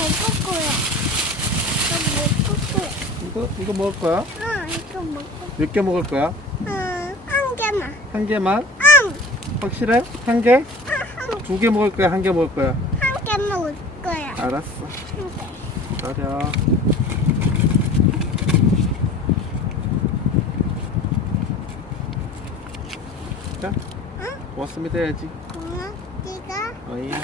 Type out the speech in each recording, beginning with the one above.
먹을 거야. 이거 먹을 거야. 이거 이거 먹을 거야? 응, 이거 먹을 몇개 먹을 거야? 응, 한 개만. 한 개만? 응, 확실해? 한 개? 한, 한, 두 개 먹을 거야? 한 개 먹을 거야? 한개 먹을 거야. 알았어. 한 개. 기다려. 자, 응? 고맙습니다 해야지. 고맙지가. 어이야.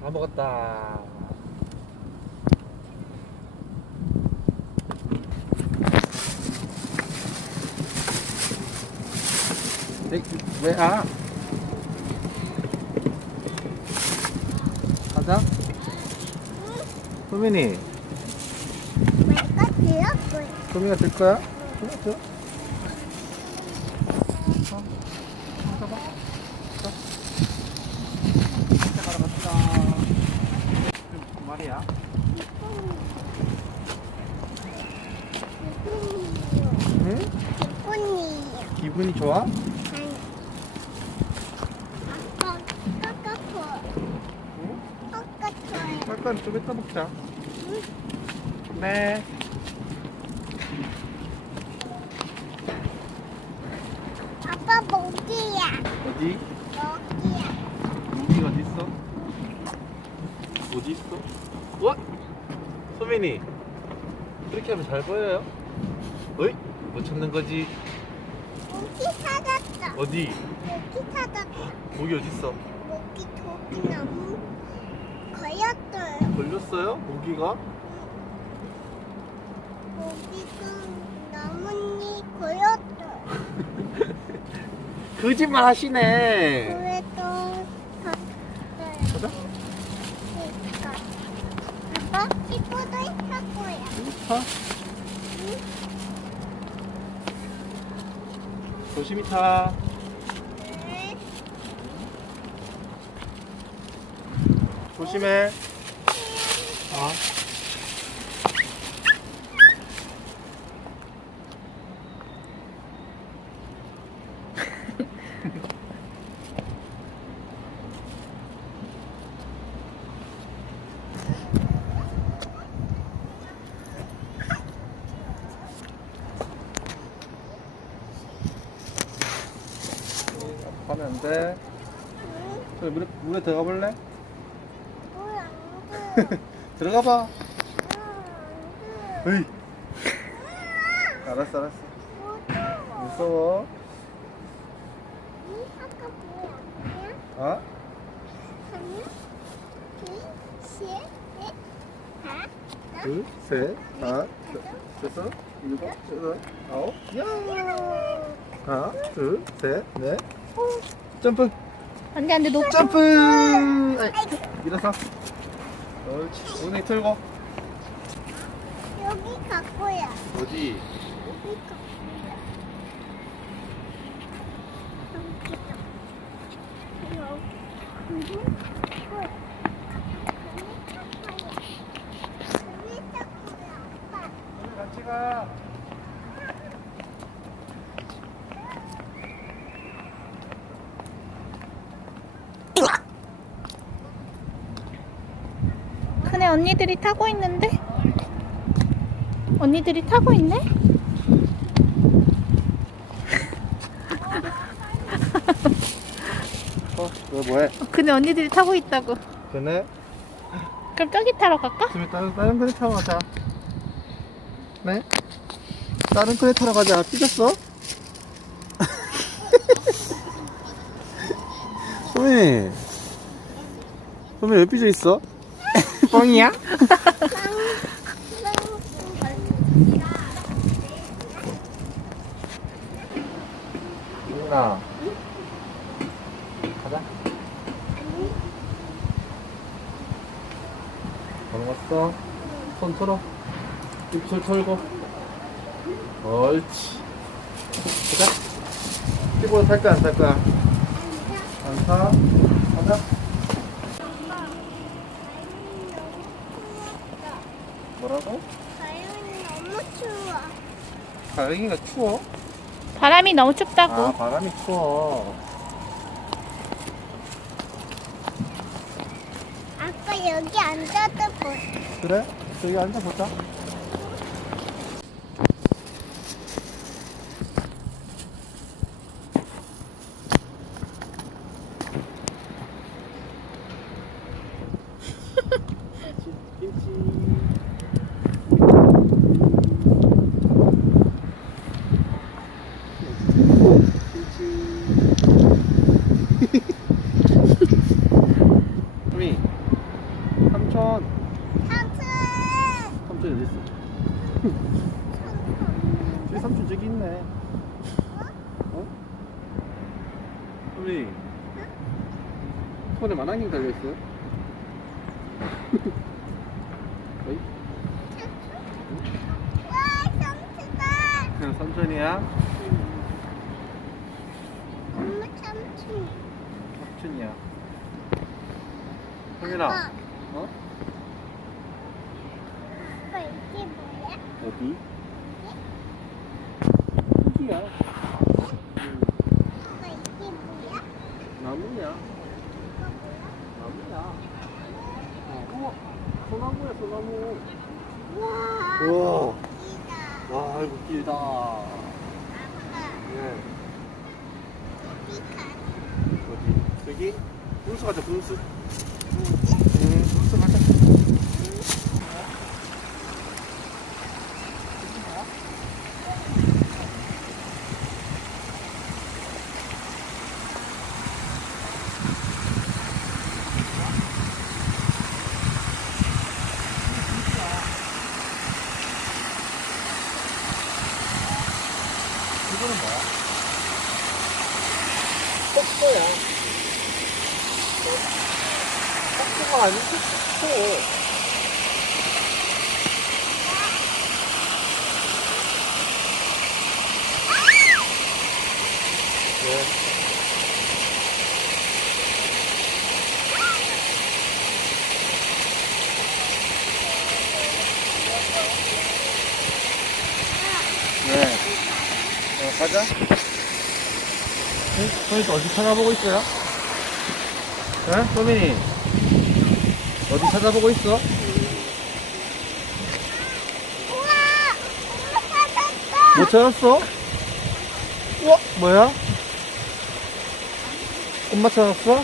다 먹었다. 에, 왜 아? 가자. 소민이, 들을 거야. 소민이가 들 거야? 줘, 줘. 어, 가봐. 자. 가러 갑시다. 그 말이야. 응? 꽃이에요. 기분이 좋아? 아니. 아빠. 잠깐 좀 이따 먹자. 응? 네. 아빠 모기야. 어디? 모기야. 무기가 어디 있어? 어디 있어? 어? 소민이 그렇게 하면 잘 보여요? 어이? 못 찾는 거지? 모기 찾았어. 어디? 모기 찾았어. 모기 어디 있어? 모기 독이 너무 걸렸어요. 걸렸어요? 모기가? 모기가 나뭇잎 걸렸어요. 거짓말 하시네. 그래도 샀어요. 가자. 그러니까 아빠 이쁘도 할 거야. 타. 조심히 타. 네. 조심해. 아. 가면 안 돼. 응? 저기 물에, 물에 들어가 볼래? 물안 돼. 들어 가 봐. 물안 으이. 알았어, 알았어. 돼. 무서워. 이 아까 뭐야? 뭐야? 어? 하나, 둘, 셋, 넷, 여섯, 일곱, 여덟, 아홉, 야! 하나, 둘, 셋, 넷. 점프, 안돼 안돼 높 점프! 아이, 일어서. 옳지. 오늘 틀고. 여기 갈 거야. 어디? 여기 갈 거야. 여기다. 여기. 여기 갈 거야. 여기 갈 거야, 아빠. 오늘 같이 가. 큰애 언니들이 타고 있는데 언니들이 타고 있네 어, 너 뭐해? 근데 언니들이 타고 있다고 그네? 그럼 저기 타러 갈까? 지금 다른, 다른 그네 타러 가자. 네? 다른 그네 타러 가자. 삐졌어? 소민이. 소민이 왜 삐져 있어? 뻥이야? 유나. 가자. 뭐 먹었어? 손 털어. 입술 털고. 옳지. 가자. 피부로 탈 거야, 안 탈 거야? 안 타. 가자. 뭐라고? 가연이 너무 추워. 가영이가 추워? 바람이 너무 춥다고. 아, 바람이 추워. 아까 여기 앉아도 보. 그래? 저기 앉아보자. 미 삼촌 삼촌. 삼촌 어디 있어? 저기 삼촌 저기 있네. 어? 소미 손에 만환경 달려 있어요? 어이? 그냥 삼촌이야? 삼촌. 삼촌이야. 소민아, 아빠, 어? 아빠 이게 뭐야? 어디? 여기야. 아빠 이게 뭐야? 나무야. 나무야. 어, 우와, 소나무야, 소나무. 와. 우와. 이다. 와, 아이고, 길다. 예. 어디? 저기? 분수 가자, 분수. 응, 분수 가자. 이거는 뭐야? 폭포야. 폭포가 아니지, 폭포. 왜? 네. 어, 가자. 소민이 또 어디 찾아보고 있어요? 에? 소민이 어디 찾아보고 있어? 못 찾았어? 우와 뭐야? 엄마 찾았어? 어,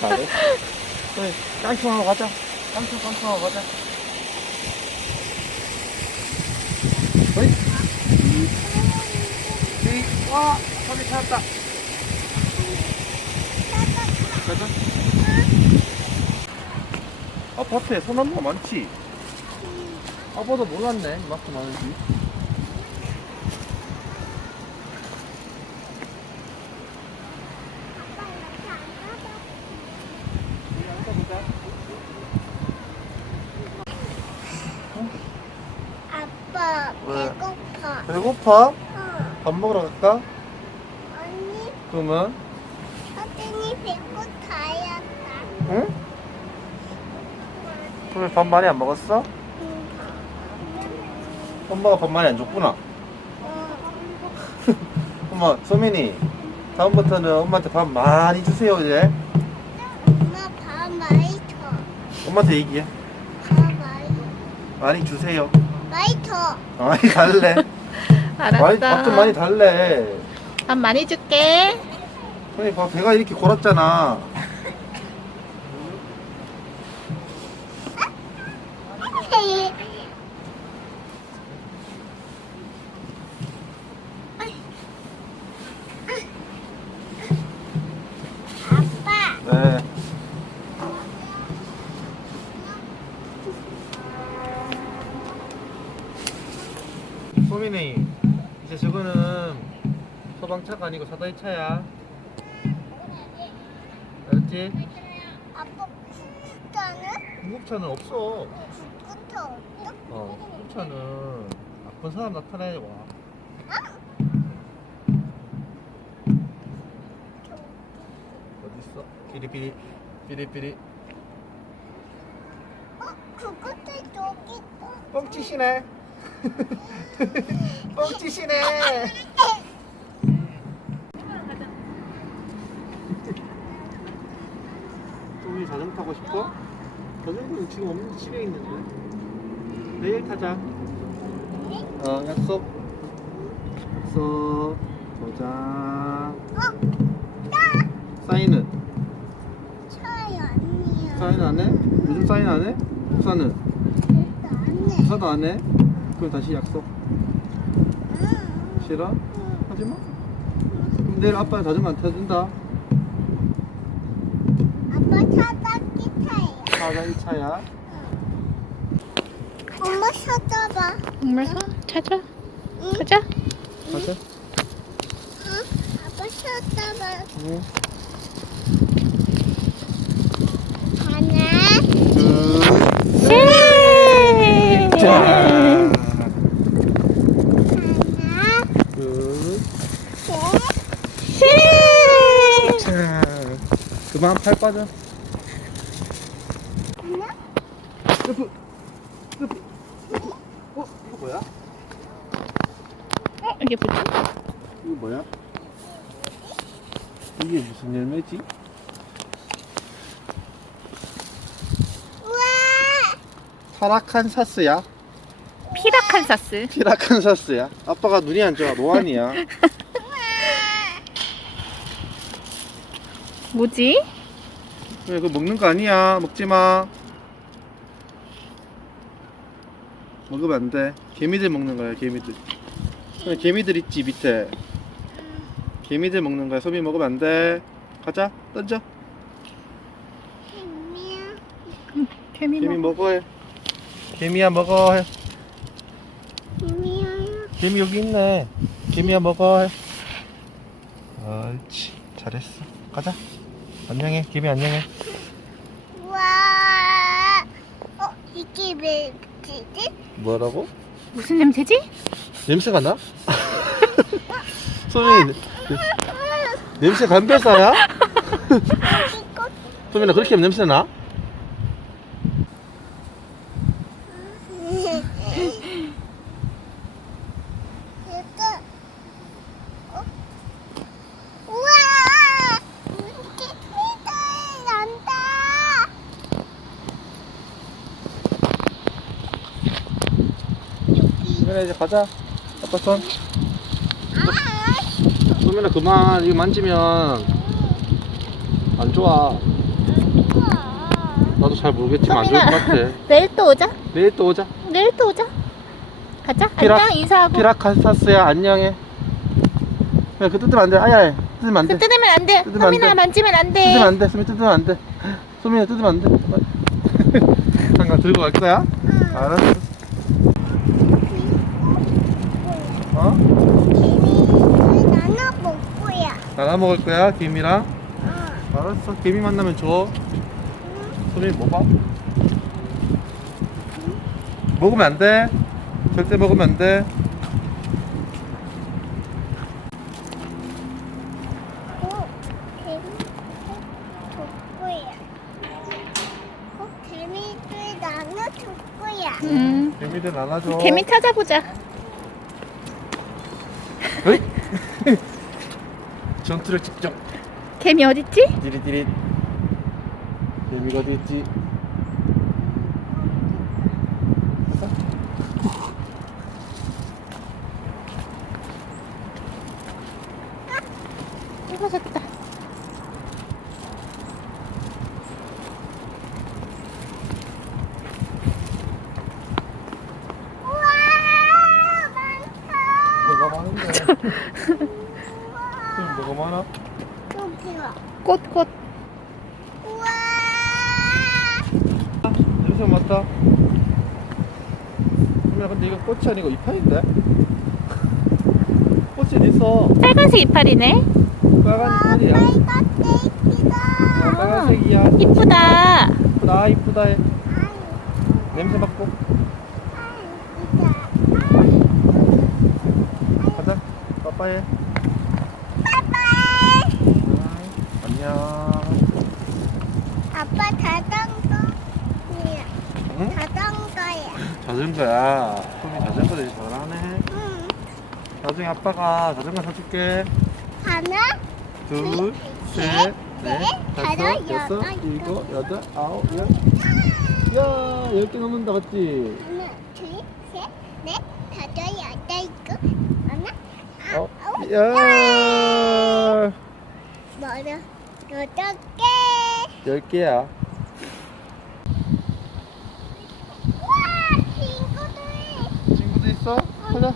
잘해 소민 깡총하고 가자 깡총 깡총하고 가자 어이 여기 와 소민 찾았다 가자 아파트에 소나무가 많지? 아빠도 몰랐네 이만큼 많은지 아빠 왜? 배고파. 배고파? 어. 밥 먹으러 갈까? 언니 그러면 서진이 배고 다였다. 응? 소민 밥 많이 안 먹었어? 응. 엄마가 밥 많이 안 줬구나 어. 엄마 소민이 다음부터는 엄마한테 밥 많이 주세요 이제 엄마 밥 많이 줘. 엄마한테 얘기해 밥 많이. 많이 주세요 많이 줘. 많이 달래 알았어. 많이 밥좀 많이 달래. 밥 많이 줄게. 소민이 밥 배가 이렇게 골았잖아 소방차가 아니고 사다리차야 알았지? 아빠 진짜 구급차는? 구급차는 없어. 구급차 없어? 어, 구급차는 아픈 사람 나타나야 와. 어디 있어? 삐리삐리, 삐리삐리. 어? 구급차 저기 있어. 뻥치시네. 뻥치시네. 타고 싶어? 자전거는 지금 없는데 집에 있는데. 내일 타자. 어, 약속. 약속. 도장. 어? 나 사인은? 사인 안 해? 요즘 사인 안 해? 해. 부사도 안 해? 그럼 다시 약속. 응. 싫어? 응. 하지 마. 그럼 내일 아빠 자전거 안 타준다. 아빠 찾아기 차예요. 사자 1차야. 엄마 찾아봐. 엄마 서 찾아. 응. 가자. 가자. 응. 아빠 찾아봐. 응. 하나, 둘, 예! 자. 하나, 둘, 셋. 자. 그만 팔 빠져. 하나, 스프. 스프. 어? 이거 뭐야? 어, 이게 뭐지? 이거 뭐야? 이게 우와. 타라칸사스야. 피라칸사스. 티라칸사스야. 아빠가 눈이 안 좋아. 노안이야. 뭐지? 왜 그거 먹는 거 아니야. 먹지 마. 먹으면 안 돼. 개미들 먹는 거야, 개미들. 개미들 있지, 밑에. 개미들 먹는 거야. 소미 먹으면 안 돼. 가자, 던져. 개미야. 개미 개미 먹. 먹어 해. 개미야 먹어 해. 개미야. 개미 여기 있네. 개미야 먹어 해. 옳지. 잘했어. 가자. 안녕해. 개미 안녕해. 우와. 어, 이게 뭐지? 뭐라고? 무슨 냄새지? 냄새가 나? 소민이 냄새 감별사야? 소민아 그렇게 하면 냄새 나? 이제 가자. 아빠 손. 아, 소민아 그만 이거 만지면 안 좋아. 나도 잘 모르겠지만 안 좋을 것 같아. 내일 또 오자. 내일 또 오자. 내일 또 오자. 가자. 피라- 안녕 인사하고. 피라카스타스야 안녕해. 야, 그 뜯으면 안 돼. 아야, 뜯으면 안그 돼. 뜯으면 안 돼. 뜯으면 안 소민아 돼. 만지면 안 돼. 뜯으면 안 돼. 소민 뜯으면 안 돼. 소민아 뜯으면 안 돼. 잠깐 들고 갈 거야? 알았어. 어? 개미 나나 먹고야. 나눠 먹을 거야, 개미랑. 어. 알았어. 개미 만나면 줘. 소민 먹어. 먹으면 안 돼. 절대 먹으면 안 돼. 어, 개미 족구야. 어, 개미들 나나 족구야. 음. 개미들 안아줘. 개미 찾아보자. 어이? 전투력 집중. 개미 어딨지? 디릿디릿. 개미가 어디 있지? 떨어졌다. 우와, 많다. 뭐가 많은데? 그럼 뭐가 많아? 꽃, 꽃. 우와. 냄새 맡다. 소민아 근데 이거 꽃이 아니고 이파인데? 꽃이 있어? 빨간색 이파리네. 빨간 와, 이파리야. 아, 이쁘다. 빨간색이야. 이쁘다. 이쁘다. 아 이쁘다 해 냄새 맡고 가자 빠빠해 안녕 아빠 자전거야. 응? 자전거야. 자전거야 소미 자전거 되게 잘하네 응. 나중에 아빠가 자전거 사줄게 하나, 둘, 셋, 넷, 다섯, 여섯, 일곱, 여덟, 아홉, 열. 야, 열 개 넘는다, 맞지? 하나, 둘, 셋, 넷, 다섯, 여덟, 일곱, 하나, 어, 아홉, 야, 뭐야? 여덟 개. 열 개야. 와, 친구들. 친구도 있어? 가자, 소미 친구한테 가 보자.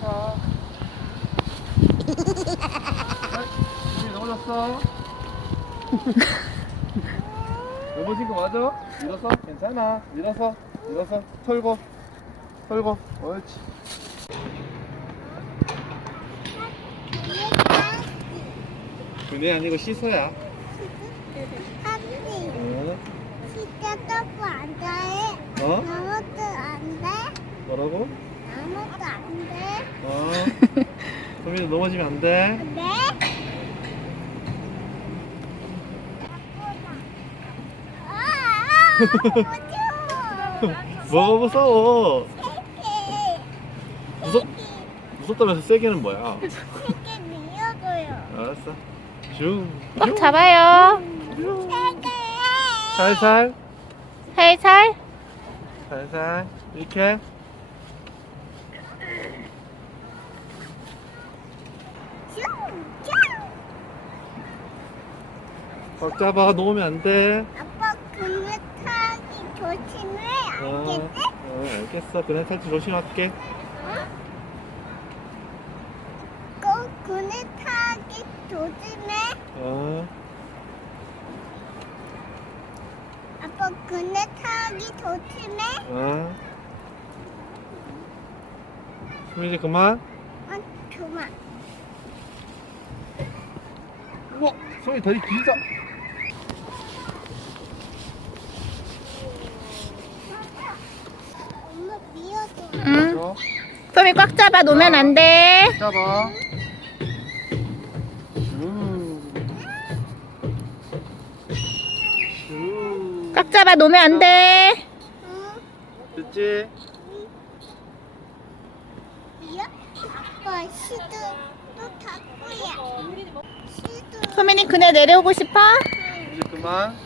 가. 소미 넘어졌어. 넘어진 거 맞아? 밀어서? 괜찮아. 밀어서, 밀어서, 털고, 털고. 옳지. 그네 아니고 시소야. 하지. 어? 진짜 떡도 안 돼. 어? 아무것도 안 돼. 뭐라고? 아무것도 안 돼. 어? 소민이 넘어지면 안 돼. 안 돼? 아, 무서워. 뭐가 무서워? 세게. 무섭, 무섭다면서 세게는 뭐야? 세게 밀어줘요. 알았어. 슝. 꽉 잡아요. 살살. 살살. 살살. 이렇게. 꽉 잡아. 놓으면 안 돼. 아빠 그물 타기 조심해. 어, 알겠지? 어 알겠어. 그네 탈출 조심할게. 꼭 그물 타기 조심해. 어. 아빠 그물 타기 조심해. 어. 소민이 그만. 어, 그만. 우와, 소민이 다리 길다. 엄마 미워줘. 응. 어, 소미 꽉 잡아. 놓으면 안 돼. 잡아. 슈. 꽉 잡아. 놓으면 안 돼. 응? 됐지? 아빠 또 닦고야. 소민이 그네 내려오고 싶어? 이제 그만.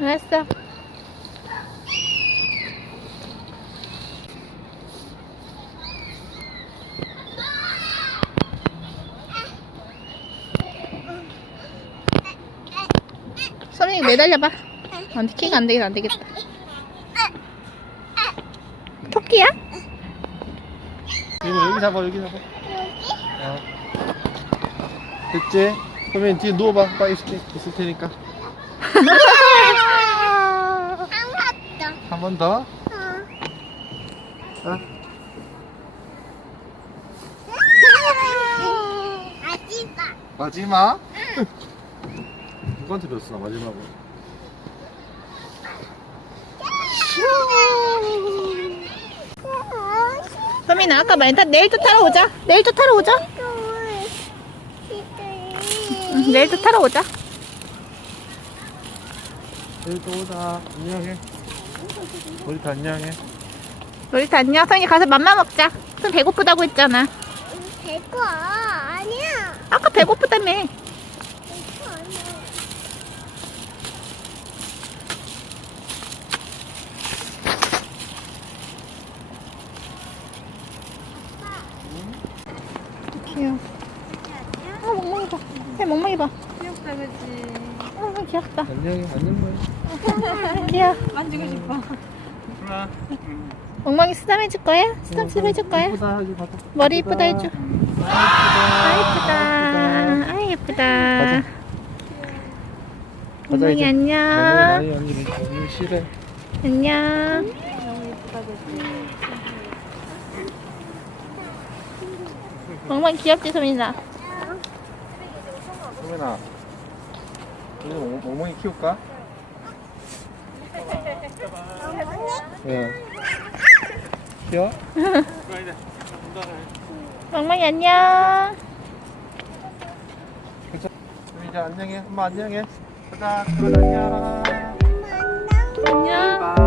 알았어. 매달려봐. 안 키가 안 되겠다. 안 되겠다. 토끼야? 이거 여기 잡아, 여기 잡아. 여기? 어. 됐지? 그러면 뒤에 누워봐. 빠 있을, 있을 테니까. 한 번 더. 어. 어? 봐. 마지막. 누구한테 배웠어, 마지막으로? 소민아 아까 말다 내일도 타러 오자. 내일도 타러 오자. 응, 내일도 타러 오자. 여기 또 오자. 안녕해. 우리 다 안녕해. 우리 다 안녕. 소민이 가서 맘마 먹자. 좀 배고프다고 했잖아. 배고 아니야. 아까 배고프다며. 배고 아니야. 귀여워. 아, 멍멍이 봐. 해, 멍멍이 봐. 귀엽다 그치 아, 귀엽다. 안녕해. 안녕. 귀여워. 만지고 싶어 좋아. 멍멍이 쓰담 해줄 거야? 쓰담 쓰담 해줄 거야? 이쁘다. 머리 이쁘다 해줘. 아, 아, 예쁘다. 아, 예쁘다. 멍멍이 안녕. 아니 싫어. 안녕. 멍멍이 귀엽지, 소민아? 소민아. 우리 어머니 키울까? 어. 네. 예. 귀여? 멍멍이 안녕. 이제 안녕해. 엄마 안녕해. 가자. 그건 안녕. 안녕.